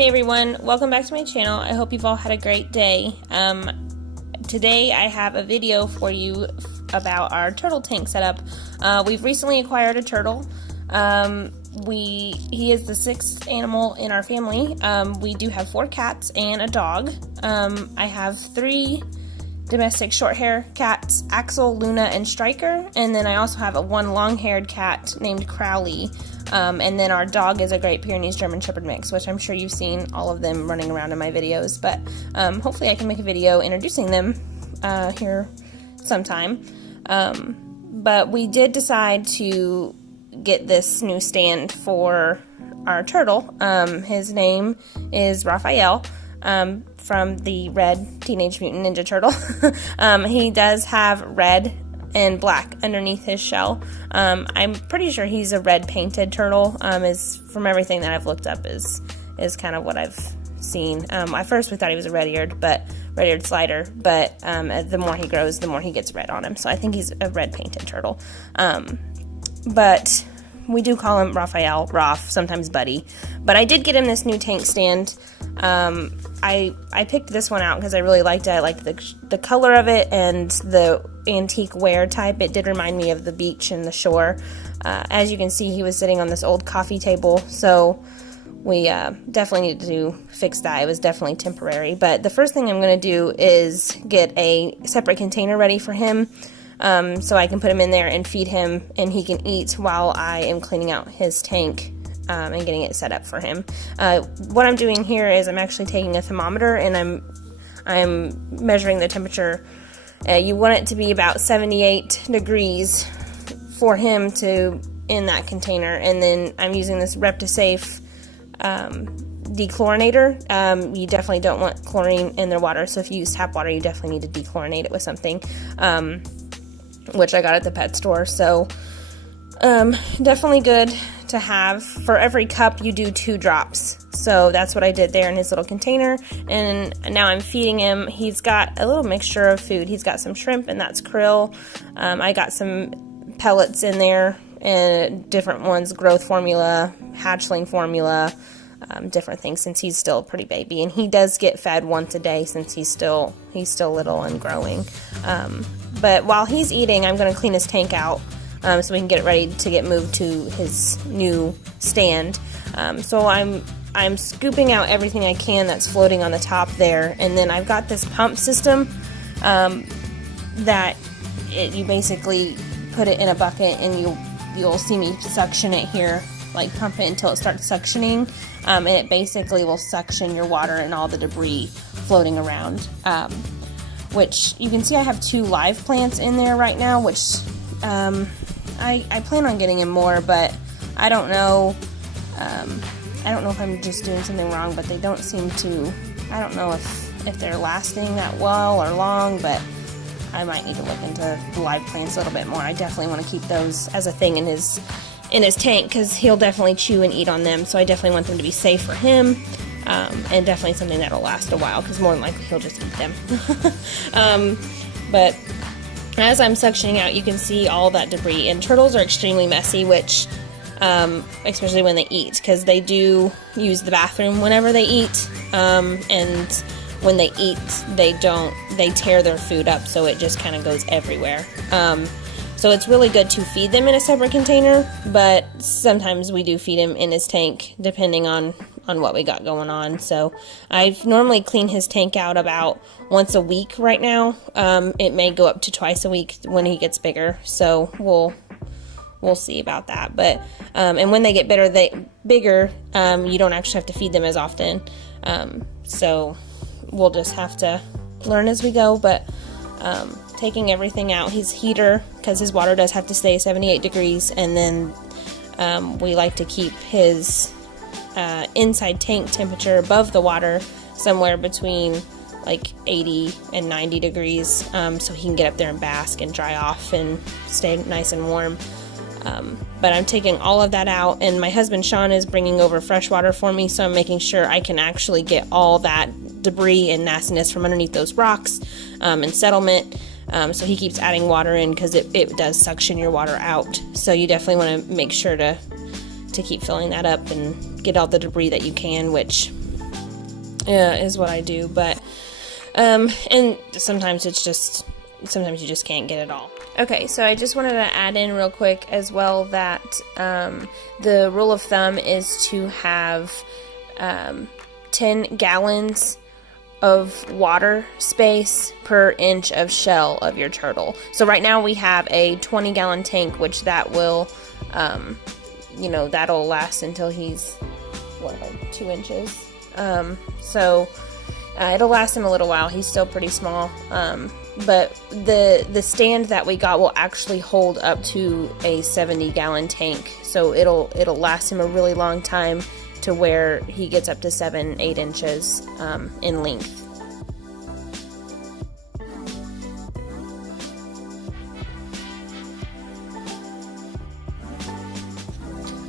Hey everyone, welcome back to my channel. I hope you've all had a great day. Today I have a video for you about our turtle tank setup. We've recently acquired a turtle. He is the sixth animal in our family. We do have 4 cats and a dog. I have 3 domestic short-hair cats, Axel, Luna, and Striker, and then I also have one long-haired cat named Crowley. And then our dog is a Great Pyrenees German Shepherd mix, which I'm sure you've seen all of them running around in my videos, but hopefully I can make a video introducing them here sometime. But we did decide to get this new stand for our turtle. His name is Raphael, from the Red Teenage Mutant Ninja Turtle. He does have red and black underneath his shell. I'm pretty sure he's a red painted turtle, is from everything that I've looked up is kind of what I've seen. At first we thought he was a red-eared slider, but the more he grows, the more he gets red on him, so I think he's a red painted turtle. But we do call him Raphael, Raph, sometimes Buddy. But I did get him this new tank stand. I picked this one out because I really liked it. I liked the color of it and the antique wear type. It did remind me of the beach and the shore. As you can see, he was sitting on this old coffee table, so we definitely needed to fix that. It was definitely temporary. But the first thing I'm going to do is get a separate container ready for him, so I can put him in there and feed him, and he can eat while I am cleaning out his tank and getting it set up for him. What I'm doing here is I'm actually taking a thermometer and I'm measuring the temperature. You want it to be about 78 degrees for him to in that container, and then I'm using this Reptisafe dechlorinator. You definitely don't want chlorine in their water, so if you use tap water, you definitely need to dechlorinate it with something, which I got at the pet store. So definitely good to have. For every cup you do 2 drops, so that's what I did there in his little container. And now I'm feeding him. He's got a little mixture of food. He's got some shrimp, and that's krill. I got some pellets in there, and different ones, growth formula, hatchling formula, different things, since he's still a pretty baby, and he does get fed once a day since he's still little and growing. But while he's eating, I'm going to clean his tank out, so we can get it ready to get moved to his new stand. So I'm scooping out everything I can that's floating on the top there, and then I've got this pump system that you basically put it in a bucket, and you'll see me suction it here, like pump it until it starts suctioning, and it basically will suction your water and all the debris floating around. Which you can see I have 2 live plants in there right now, which I plan on getting in more, but I don't know if I'm just doing something wrong, but they don't seem to, I don't know if they're lasting that well or long, but I might need to look into the live plants a little bit more. I definitely want to keep those as a thing in his tank, because he'll definitely chew and eat on them, so I definitely want them to be safe for him, and definitely something that'll last a while, because more than likely he'll just eat them. But as I'm suctioning out, you can see all that debris, and turtles are extremely messy, which especially when they eat, because they do use the bathroom whenever they eat, and when they eat, they tear their food up, so it just kind of goes everywhere. So it's really good to feed them in a separate container, but sometimes we do feed him in his tank, depending on what we got going on. So I've normally cleaned his tank out about once a week right now. It may go up to twice a week when he gets bigger, so we'll see about that. But and when they get bigger, you don't actually have to feed them as often. So we'll just have to learn as we go. But taking everything out, his heater, because his water does have to stay 78 degrees, and then we like to keep his inside tank temperature above the water, somewhere between like 80 and 90 degrees, so he can get up there and bask and dry off and stay nice and warm. But I'm taking all of that out, and my husband Sean is bringing over fresh water for me, so I'm making sure I can actually get all that debris and nastiness from underneath those rocks and settlement. So he keeps adding water in, because it does suction your water out, so you definitely want to make sure to keep filling that up and get all the debris that you can, which is what I do. But and sometimes you just can't get it all. Okay, so I just wanted to add in real quick as well that the rule of thumb is to have 10 gallons of water space per inch of shell of your turtle. So right now we have a 20-gallon tank, which that will, that'll last until he's, 2 inches. So it'll last him a little while. He's still pretty small. But the stand that we got will actually hold up to a 70-gallon tank. So it'll last him a really long time, to where he gets up to 7-8 inches in length.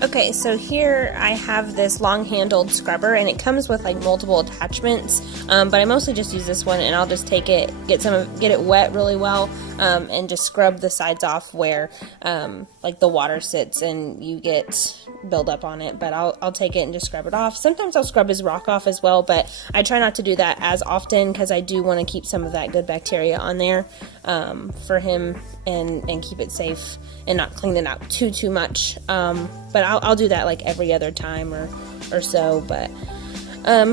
Okay, so here I have this long-handled scrubber, and it comes with like multiple attachments, but I mostly just use this one, and I'll just take it, get it wet really well, and just scrub the sides off where like the water sits and you get buildup on it. But I'll take it and just scrub it off. Sometimes I'll scrub his rock off as well, but I try not to do that as often because I do want to keep some of that good bacteria on there for him, and keep it safe and not clean it out too much. But I'll do that like every other time or so. But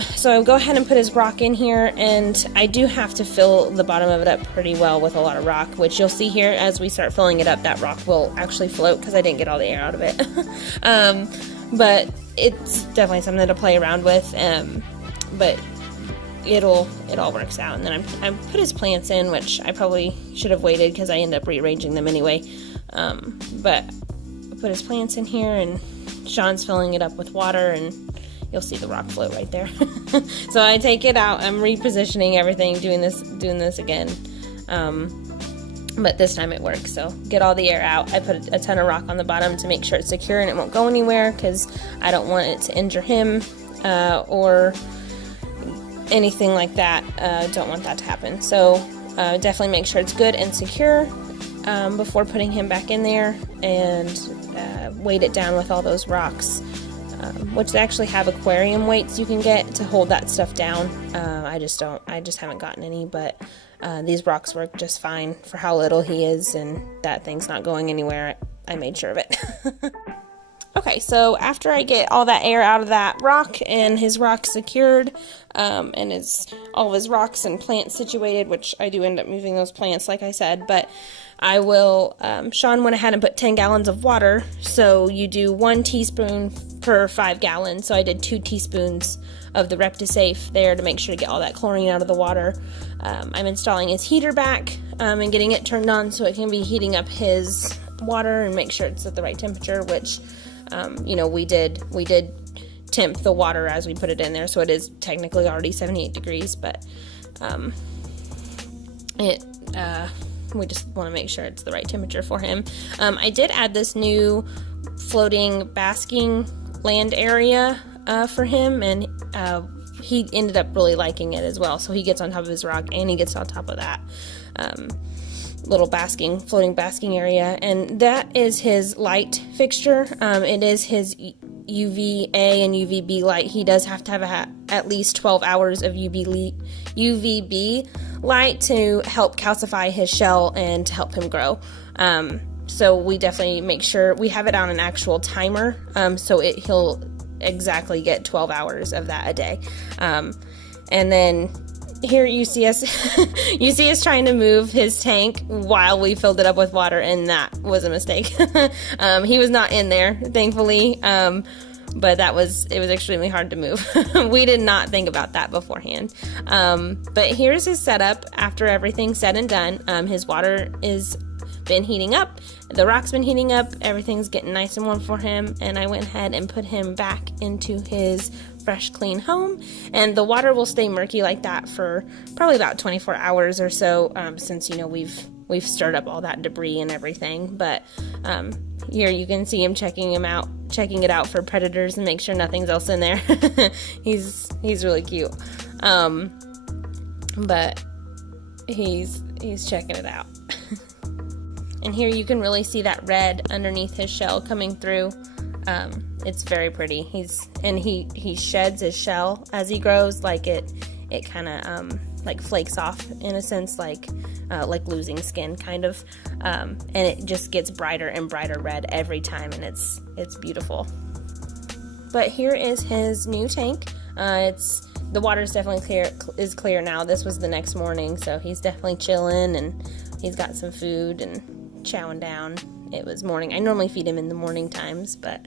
so I'll go ahead and put his rock in here, and I do have to fill the bottom of it up pretty well with a lot of rock, which you'll see here as we start filling it up. That rock will actually float because I didn't get all the air out of it. But it's definitely something to play around with. But it all works out. And then I put his plants in, which I probably should have waited because I end up rearranging them anyway. But I put his plants in here, and Sean's filling it up with water, and you'll see the rock float right there. So I take it out, I'm repositioning everything, doing this again. But this time it works. So get all the air out. I put a ton of rock on the bottom to make sure it's secure and it won't go anywhere, because I don't want it to injure him or anything like that. Don't want that to happen. So definitely make sure it's good and secure before putting him back in there, and weight it down with all those rocks, which they actually have aquarium weights you can get to hold that stuff down. I just haven't gotten any, but these rocks work just fine for how little he is, and that thing's not going anywhere. I made sure of it. Okay, so after I get all that air out of that rock and his rock secured, and all of his rocks and plants situated, which I do end up moving those plants, like I said, but I will, Sean went ahead and put 10 gallons of water, so you do 1 teaspoon per 5 gallons, so I did 2 teaspoons of the Reptisafe there to make sure to get all that chlorine out of the water. I'm installing his heater back and getting it turned on so it can be heating up his water and make sure it's at the right temperature, which we did temp the water as we put it in there, so it is technically already 78 degrees, but we just want to make sure it's the right temperature for him. I did add this new floating basking land area for him, and he ended up really liking it as well. So he gets on top of his rock and he gets on top of that little floating basking area, and that is his light fixture. It is his UVA and UVB light. He does have to have at least 12 hours of UVB light to help calcify his shell and to help him grow. So we definitely make sure we have it on an actual timer, so he'll exactly get 12 hours of that a day. And then here you see us trying to move his tank while we filled it up with water, and that was a mistake. He was not in there, thankfully, but it was extremely hard to move. We did not think about that beforehand. But here's his setup after everything's said and done. His water is been heating up, the rock's been heating up, everything's getting nice and warm for him, and I went ahead and put him back into his fresh, clean home, and the water will stay murky like that for probably about 24 hours or so, since we've stirred up all that debris and everything. But here you can see him checking it out for predators and make sure nothing's else in there. He's really cute, but he's checking it out. And here you can really see that red underneath his shell coming through. It's very pretty. He sheds his shell as he grows, like it kind of like flakes off in a sense, like losing skin kind of, and it just gets brighter and brighter red every time, and it's beautiful. But here is his new tank. The water's definitely clear now. This was the next morning, so he's definitely chilling, and he's got some food and chowing down. It was morning. I normally feed him in the morning times, but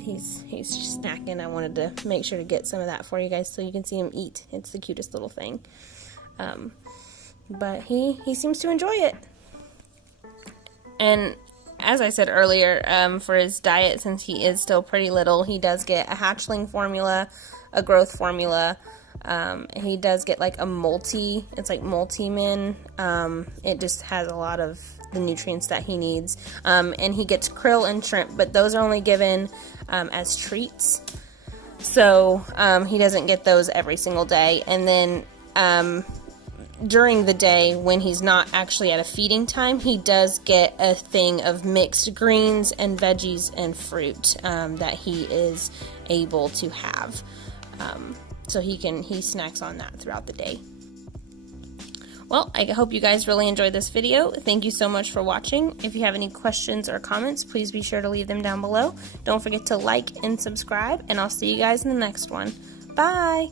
he's snacking. I wanted to make sure to get some of that for you guys so you can see him eat. It's the cutest little thing. But he seems to enjoy it. And as I said earlier, for his diet, since he is still pretty little, he does get a hatchling formula, a growth formula. He does get like it's like multi-min. It just has a lot of the nutrients that he needs. And he gets krill and shrimp, but those are only given as treats. So he doesn't get those every single day. And then during the day, when he's not actually at a feeding time, he does get a thing of mixed greens and veggies and fruit that he is able to have. So he snacks on that throughout the day. Well, I hope you guys really enjoyed this video. Thank you so much for watching. If you have any questions or comments, please be sure to leave them down below. Don't forget to like and subscribe, and I'll see you guys in the next one. Bye!